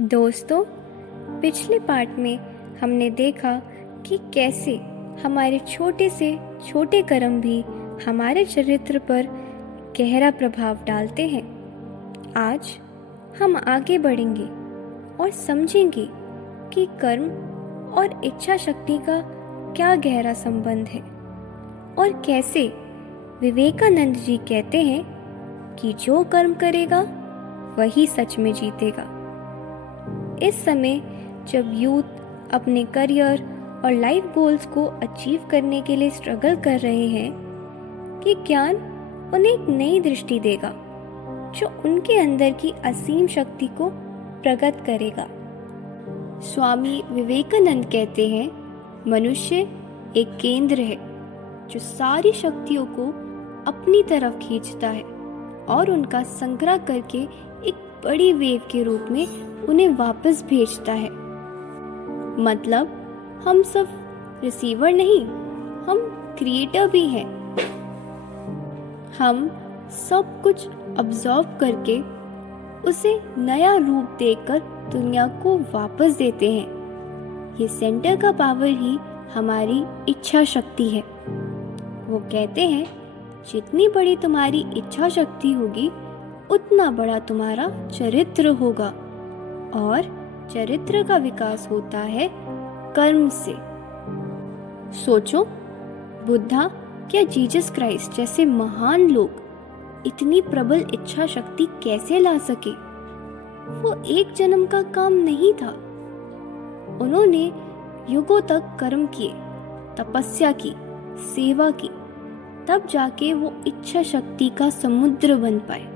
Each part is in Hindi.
दोस्तों, पिछले पार्ट में हमने देखा कि कैसे हमारे छोटे से छोटे कर्म भी हमारे चरित्र पर गहरा प्रभाव डालते हैं। आज हम आगे बढ़ेंगे और समझेंगे कि कर्म और इच्छा शक्ति का क्या गहरा संबंध है और कैसे विवेकानंद जी कहते हैं कि जो कर्म करेगा वही सच में जीतेगा। इस समय जब यूथ अपने करियर और लाइफ गोल्स को अचीव करने के लिए स्ट्रगल कर रहे हैं, कि ज्ञान उन्हें एक नई दृष्टि देगा जो उनके अंदर की असीम शक्ति को प्रकट करेगा। स्वामी विवेकानंद कहते हैं, मनुष्य एक केंद्र है जो सारी शक्तियों को अपनी तरफ खींचता है और उनका संग्रह करके एक बड़ी वेव के रूप में उन्हें वापस भेजता है। मतलब हम सब रिसीवर नहीं, हम क्रिएटर भी हैं। हम सब कुछ अब्जॉर्ब करके उसे नया रूप देकर दुनिया को वापस देते हैं। ये सेंटर का पावर ही हमारी इच्छा शक्ति है। वो कहते हैं, जितनी बड़ी तुम्हारी इच्छा शक्ति होगी उतना बड़ा तुम्हारा चरित्र होगा, और चरित्र का विकास होता है कर्म से। सोचो, बुद्धा या जीसस क्राइस्ट जैसे महान लोग इतनी प्रबल इच्छा शक्ति कैसे ला सके? वो एक जन्म का काम नहीं था। उन्होंने युगों तक कर्म किए, तपस्या की, सेवा की, तब जाके वो इच्छा शक्ति का समुद्र बन पाए।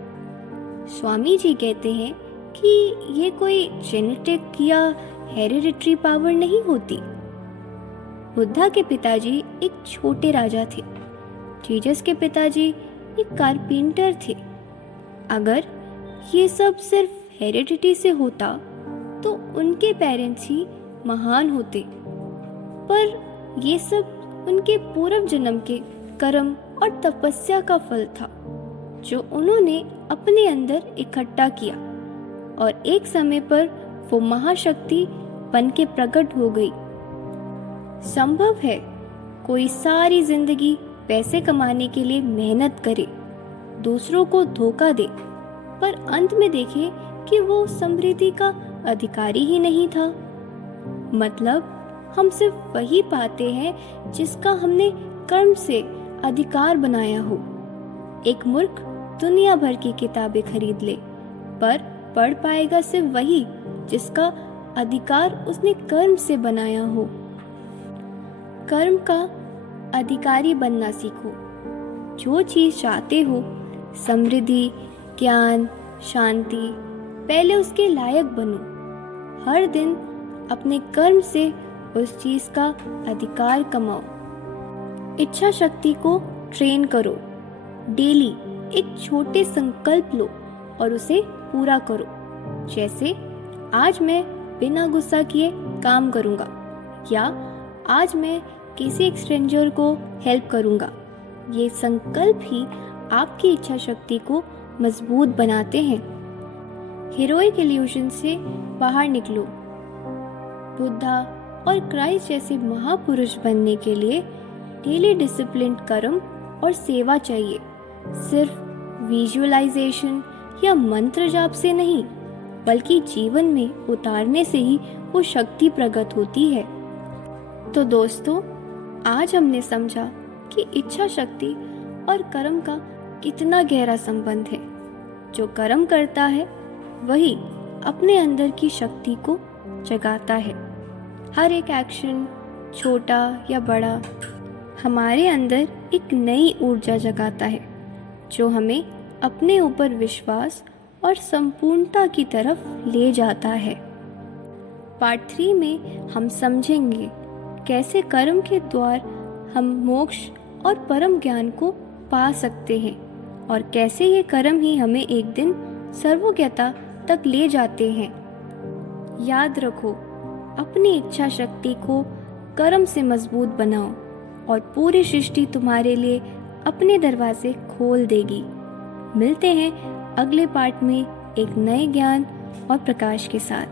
स्वामी जी कहते हैं कि ये कोई जेनेटिक या हेरिडिटरी पावर नहीं होती। बुद्धा के पिताजी एक छोटे राजा थे। जीसस के पिताजी एक कारपेंटर थे। अगर ये सब सिर्फ हेरिडिटी से होता तो उनके पेरेंट्स ही महान होते, पर ये सब उनके पूर्व जन्म के कर्म और तपस्या का फल था जो उन्होंने अपने अंदर इकट्ठा किया, और एक समय पर वो महाशक्ति बन के प्रकट हो गई। संभव है कोई सारी जिंदगी पैसे कमाने के लिए मेहनत करे, दूसरों को धोखा दे, पर अंत में देखे कि वो समृद्धि का अधिकारी ही नहीं था। मतलब हम सिर्फ वही पाते हैं जिसका हमने कर्म से अधिकार बनाया हो। एक मूर्ख दुनिया भर की किताबें खरीद ले, पर पढ़ पाएगा सिर्फ वही जिसका अधिकार उसने कर्म से बनाया हो। कर्म का अधिकारी बनना सीखो। जो चीज चाहते हो, समृद्धि, ज्ञान, शांति, पहले उसके लायक बनो। हर दिन अपने कर्म से उस चीज का अधिकार कमाओ। इच्छा शक्ति को ट्रेन करो। डेली एक छोटे संकल्प लो और उसे पूरा करो। जैसे आज मैं बिना गुस्सा किए काम करूँगा, या आज मैं किसी एक स्ट्रेंजर को हेल्प करूँगा। ये संकल्प ही आपकी इच्छा शक्ति को मजबूत बनाते हैं। हीरोइक इल्यूजन से बाहर निकलो। बुद्धा और क्राइस्ट जैसे महापुरुष बनने के लिए डेली डिसिप्लिन कर्म और सेवा चाहिए। सिर्फ विजुअलाइजेशन या मंत्र जाप से नहीं, बल्कि जीवन में उतारने से ही वो शक्ति प्रकट होती है। तो दोस्तों, आज हमने समझा कि इच्छा शक्ति और कर्म का कितना गहरा संबंध है। जो कर्म करता है वही अपने अंदर की शक्ति को जगाता है। हर एक एक्शन, छोटा या बड़ा, हमारे अंदर एक नई ऊर्जा जगाता है जो हमें अपने ऊपर विश्वास और संपूर्णता की तरफ ले जाता है। पार्ट 3 में हम समझेंगे कैसे कर्म के द्वार हम मोक्ष और परम ज्ञान को पा सकते हैं, और कैसे ये कर्म ही हमें एक दिन सर्वज्ञता तक ले जाते हैं। याद रखो, अपनी इच्छा शक्ति को कर्म से मजबूत बनाओ और पूरी सृष्टि तुम्हारे लिए अपने दरवाजे खोल देगी। मिलते हैं अगले पार्ट में एक नए ज्ञान और प्रकाश के साथ।